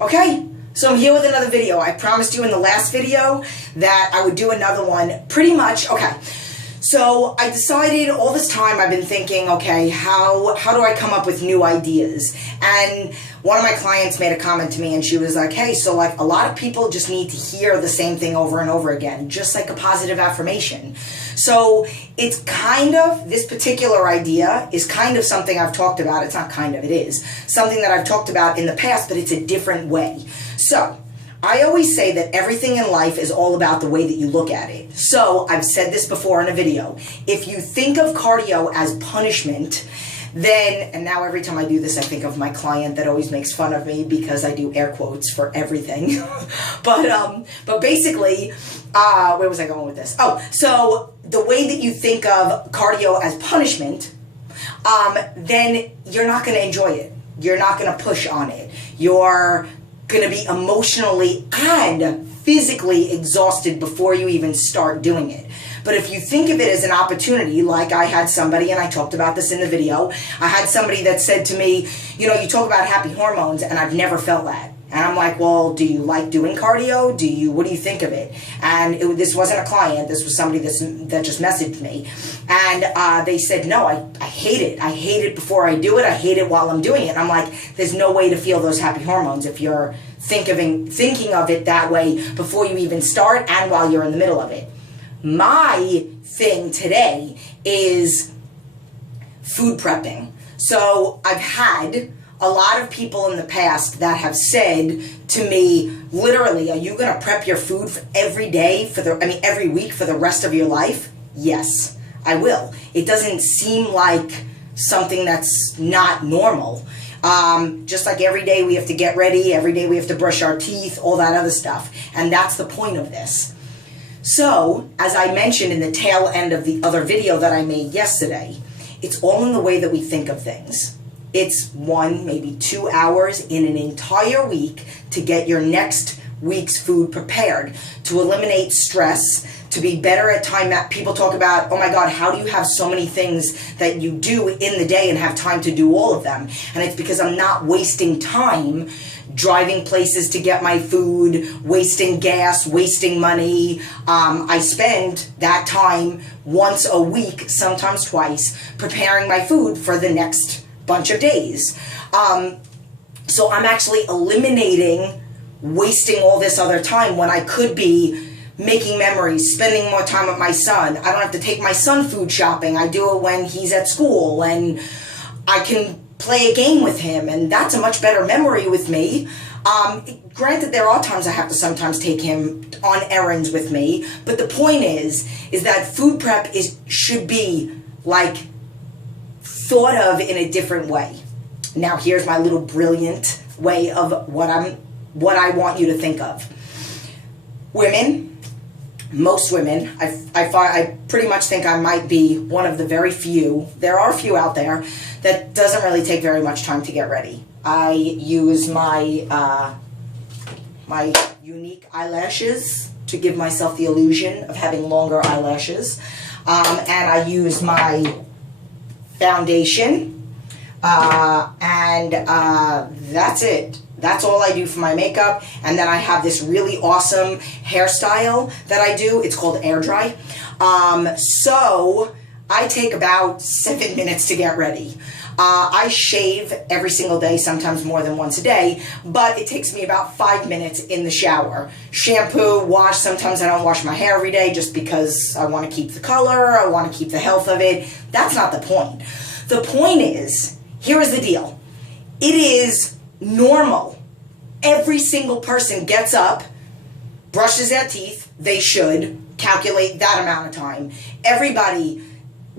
Okay, so I'm here with another video. I promised you in the last video that I would do another one pretty much. Okay, so I decided all this time I've been thinking, okay, how do I come up with new ideas? And one of my clients made a comment to me and she was like, hey, so like a lot of people just need to hear the same thing over and over again, just like a positive affirmation. So it's kind of, this particular idea is kind of something I've talked about. It's not kind of, it is something that I've talked about in the past, but it's a different way. So I always say that everything in life is all about the way that you look at it. So I've said this before in a video. If you think of cardio as punishment, then, and now every time I do this, I think of my client that always makes fun of me because I do air quotes for everything. But basically, where was I going with this? Oh, so the way that you think of cardio as punishment, then you're not going to enjoy it. You're not going to push on it. You're going to be emotionally and physically exhausted before you even start doing it. But if you think of it as an opportunity, like I had somebody, and I talked about this in the video, I had somebody that said to me, you know, you talk about happy hormones, and I've never felt that. And I'm like, well, do you like doing cardio? What do you think of it? And this wasn't a client, this was somebody that just messaged me. And they said, no, I hate it. I hate it before I do it. I hate it while I'm doing it. And I'm like, there's no way to feel those happy hormones if you're thinking of it that way before you even start and while you're in the middle of it. My thing today is food prepping. So I've had a lot of people in the past that have said to me, literally, are you going to prep your food for every day every week for the rest of your life? Yes, I will. It doesn't seem like something that's not normal. Just like every day we have to get ready, every day we have to brush our teeth, all that other stuff. And that's the point of this. So, as I mentioned in the tail end of the other video that I made yesterday, it's all in the way that we think of things. It's 1, maybe 2 hours in an entire week to get your next week's food prepared, to eliminate stress, to be better at time. People talk about, oh my God, how do you have so many things that you do in the day and have time to do all of them? And it's because I'm not wasting time driving places to get my food, wasting gas, wasting money. I spend that time once a week, sometimes twice, preparing my food for the next bunch of days. So I'm actually eliminating wasting all this other time when I could be making memories, spending more time with my son. I don't have to take my son food shopping. I do it when he's at school and I can play a game with him, and that's a much better memory with me. Granted, there are times I have to sometimes take him on errands with me, but the point is that food prep should be like thought of in a different way. Now here's my little brilliant way of what I want you to think of. Women, most women, I pretty much think I might be one of the very few, there are a few out there, that doesn't really take very much time to get ready. I use my my unique eyelashes to give myself the illusion of having longer eyelashes. And I use my foundation, and that's it. That's all I do for my makeup. And then I have this really awesome hairstyle that I do. It's called air dry. So I take about 7 minutes to get ready. I shave every single day, sometimes more than once a day, but it takes me about 5 minutes in the shower. Shampoo, wash. Sometimes I don't wash my hair every day just because I want to keep the color, I want to keep the health of it. That's not the point. The point is, here is the deal. It is normal. Every single person gets up, brushes their teeth. They should calculate that amount of time. Everybody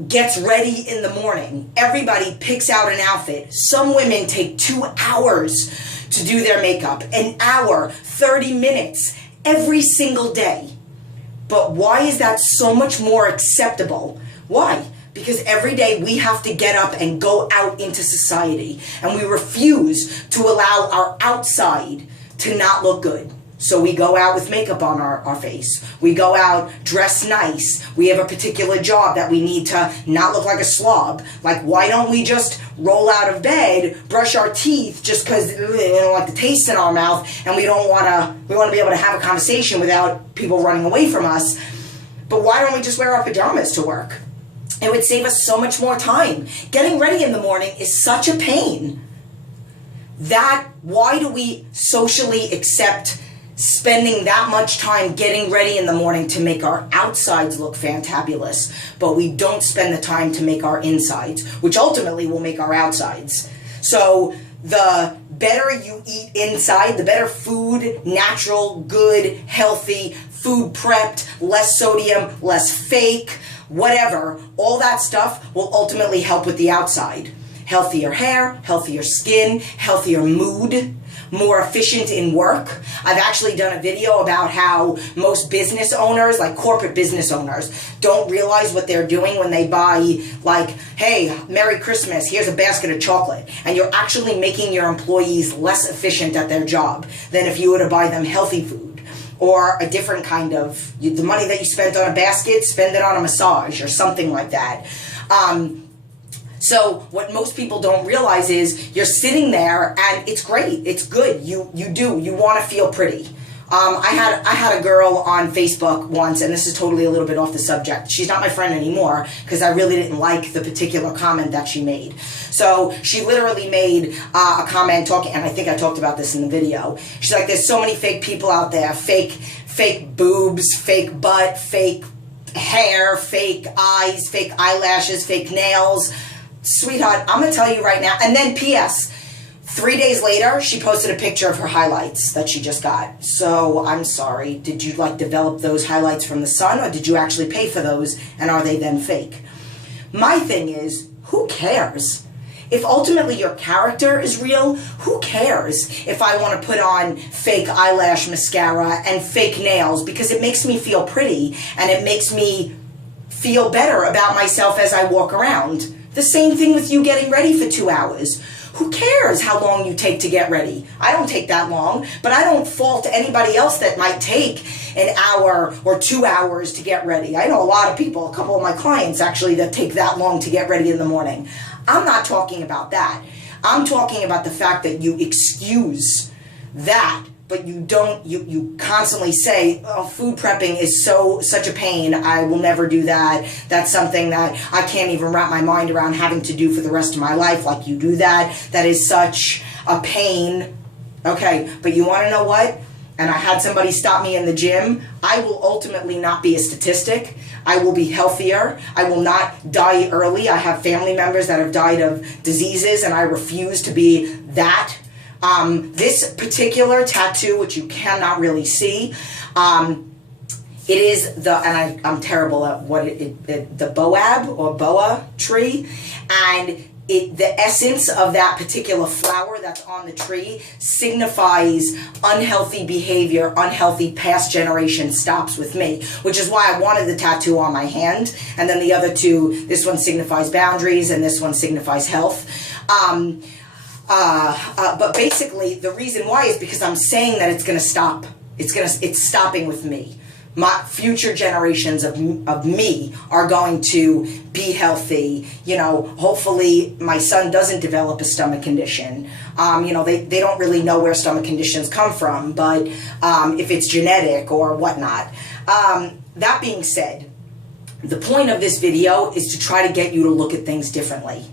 gets ready in the morning. Everybody picks out an outfit. Some women take 2 hours to do their makeup, an hour, 30 minutes, every single day. But why is that so much more acceptable? Why? Because every day we have to get up and go out into society, and we refuse to allow our outside to not look good. So we go out with makeup on our face. We go out dressed nice. We have a particular job that we need to not look like a slob. Like, why don't we just roll out of bed, brush our teeth just because we don't like the taste in our mouth, and we want to be able to have a conversation without people running away from us. But why don't we just wear our pajamas to work? It would save us so much more time. Getting ready in the morning is such a pain. Why do we socially accept spending that much time getting ready in the morning to make our outsides look fantabulous, but we don't spend the time to make our insides, which ultimately will make our outsides. So the better you eat inside, the better food, natural, good, healthy, food prepped, less sodium, less fake, whatever, all that stuff will ultimately help with the outside. Healthier hair, healthier skin, healthier mood, more efficient in work. I've actually done a video about how most business owners, like corporate business owners, don't realize what they're doing when they buy, like, hey, Merry Christmas, here's a basket of chocolate. And you're actually making your employees less efficient at their job than if you were to buy them healthy food or a different kind of, the money that you spent on a basket, spend it on a massage or something like that. So what most people don't realize is you're sitting there and it's great. It's good. You want to feel pretty. I had a girl on Facebook once, and this is totally a little bit off the subject. She's not my friend anymore because I really didn't like the particular comment that she made. So she literally made a comment talking, and I think I talked about this in the video. She's like, there's so many fake people out there, fake boobs, fake butt, fake hair, fake eyes, fake eyelashes, fake nails. Sweetheart, I'm going to tell you right now. And then P.S. 3 days later, she posted a picture of her highlights that she just got. So I'm sorry. Did you develop those highlights from the sun, or did you actually pay for those, and are they then fake? My thing is, who cares? If ultimately your character is real, who cares if I want to put on fake eyelash mascara and fake nails, because it makes me feel pretty and it makes me feel better about myself as I walk around. The same thing with you getting ready for 2 hours. Who cares how long you take to get ready? I don't take that long, but I don't fault anybody else that might take an hour or 2 hours to get ready. I know a lot of people, a couple of my clients actually, that take that long to get ready in the morning. I'm not talking about that. I'm talking about the fact that you excuse that, but you don't, you constantly say, oh, food prepping is such a pain, I will never do that. That's something that I can't even wrap my mind around having to do for the rest of my life. Like, you do that. That is such a pain. Okay, but you want to know what? And I had somebody stop me in the gym. I will ultimately not be a statistic. I will be healthier. I will not die early. I have family members that have died of diseases, and I refuse to be that. This particular tattoo, which you cannot really see, it is and I'm terrible at what the boab or boa tree, and the essence of that particular flower that's on the tree signifies unhealthy behavior, unhealthy past generation stops with me, which is why I wanted the tattoo on my hand. And then the other two, this one signifies boundaries and this one signifies health. But basically, the reason why is because I'm saying that it's going to stop. It's stopping with me. My future generations of me are going to be healthy. You know, hopefully my son doesn't develop a stomach condition. You know, they don't really know where stomach conditions come from, but if it's genetic or whatnot. That being said, the point of this video is to try to get you to look at things differently.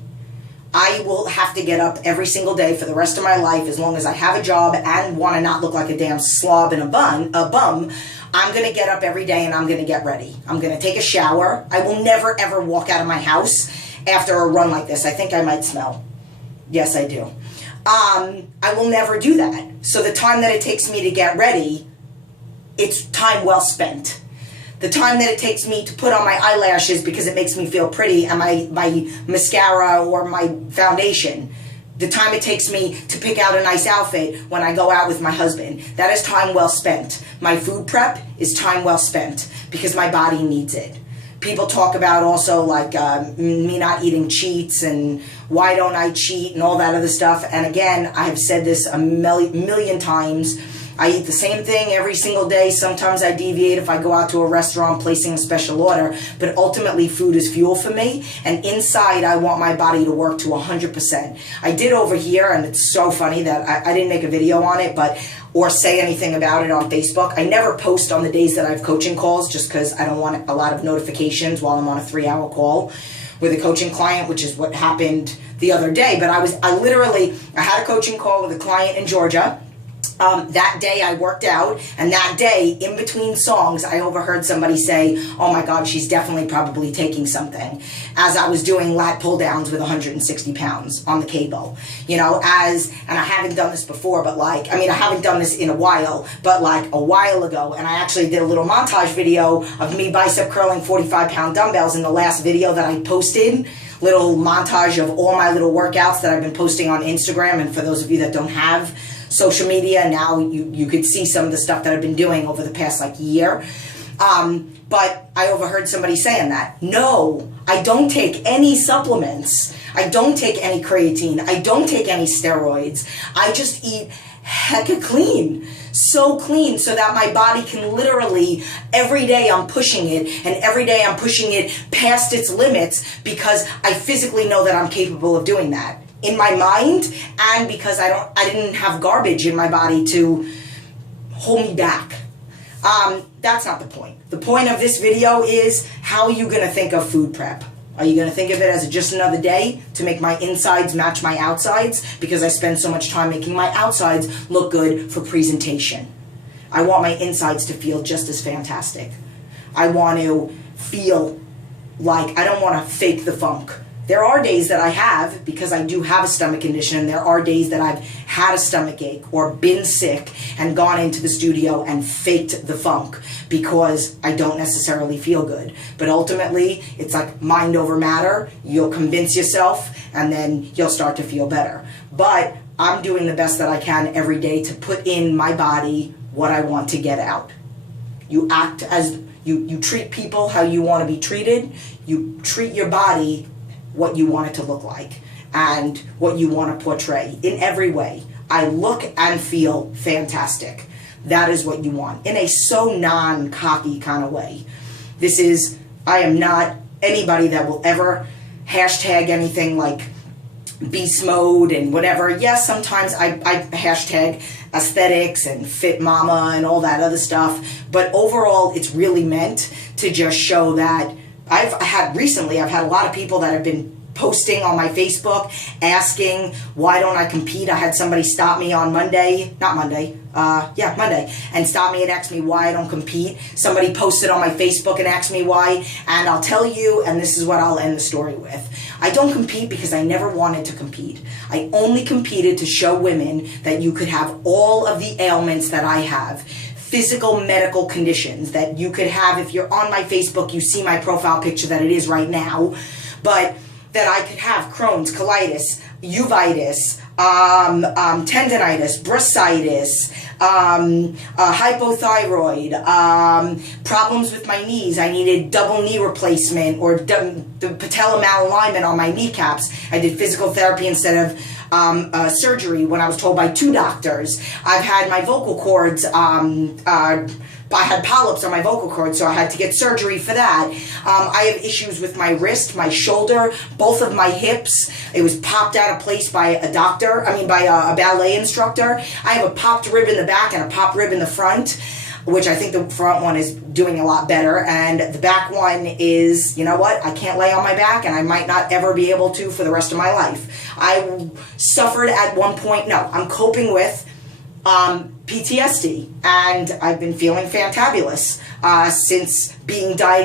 I will have to get up every single day for the rest of my life as long as I have a job and want to not look like a damn slob and a bum. I'm going to get up every day and I'm going to get ready. I'm going to take a shower. I will never, ever walk out of my house after a run like this. I think I might smell. Yes, I do. I will never do that. So the time that it takes me to get ready, it's time well spent. The time that it takes me to put on my eyelashes because it makes me feel pretty, and my mascara or my foundation, the time it takes me to pick out a nice outfit when I go out with my husband, that is time well spent. My food prep is time well spent because my body needs it. People talk about also like me not eating cheats and why don't I cheat and all that other stuff. And again, I have said this a million times. I eat the same thing every single day. Sometimes I deviate if I go out to a restaurant placing a special order, but ultimately food is fuel for me, and inside I want my body to work to 100%. I did over here, and it's so funny that I didn't make a video on it, or say anything about it on Facebook. I never post on the days that I have coaching calls just because I don't want a lot of notifications while I'm on a 3-hour call with a coaching client, which is what happened the other day. But I had a coaching call with a client in Georgia. That day I worked out, and that day, in between songs, I overheard somebody say, "Oh my God, she's definitely probably taking something," as I was doing lat pull downs with 160 pounds on the cable. And I haven't done this before, but I haven't done this in a while, but a while ago, and I actually did a little montage video of me bicep curling 45-pound dumbbells in the last video that I posted. Little montage of all my little workouts that I've been posting on Instagram, and for those of you that don't have social media, now you could see some of the stuff that I've been doing over the past year. But I overheard somebody saying that. No, I don't take any supplements. I don't take any creatine. I don't take any steroids. I just eat hecka clean. So clean so that my body can literally, every day I'm pushing it, and every day I'm pushing it past its limits because I physically know that I'm capable of doing that. In my mind, and because I didn't have garbage in my body to hold me back. That's not the point. The point of this video is, how are you gonna think of food prep? Are you gonna think of it as just another day to make my insides match my outsides? Because I spend so much time making my outsides look good for presentation. I want my insides to feel just as fantastic. I want to feel like I don't wanna fake the funk. There are days that I have, because I do have a stomach condition, and there are days that I've had a stomach ache or been sick and gone into the studio and faked the funk because I don't necessarily feel good. But ultimately, it's like mind over matter. You'll convince yourself, and then you'll start to feel better. But I'm doing the best that I can every day to put in my body what I want to get out. You act as, you treat people how you want to be treated. You treat your body what you want it to look like and what you want to portray in every way. I look and feel fantastic. That is what you want, in a so non-cocky kind of way. I am not anybody that will ever hashtag anything like beast mode and whatever. Yes, sometimes I hashtag aesthetics and fit mama and all that other stuff, but overall it's really meant to just show that I've had a lot of people that have been posting on my Facebook asking, why don't I compete? I had somebody stop me on Monday, and stop me and ask me why I don't compete. Somebody posted on my Facebook and asked me why, and I'll tell you, and this is what I'll end the story with. I don't compete because I never wanted to compete. I only competed to show women that you could have all of the ailments that I have. Physical medical conditions that you could have. If you're on my Facebook, you see my profile picture that it is right now, but that I could have Crohn's, colitis, uveitis, tendinitis, bursitis, hypothyroid, problems with my knees. I needed double knee replacement or the patella malalignment on my kneecaps. I did physical therapy instead of surgery when I was told by 2 doctors. I've had my vocal cords, I had polyps on my vocal cords, so I had to get surgery for that. I have issues with my wrist, my shoulder, both of my hips. It was popped out of place by a ballet instructor. I have a popped rib in the back and a popped rib in the front, which I think the front one is doing a lot better, and the back one is, you know what, I can't lay on my back, and I might not ever be able to for the rest of my life. I suffered at one point, I'm coping with PTSD, and I've been feeling fantabulous since being diagnosed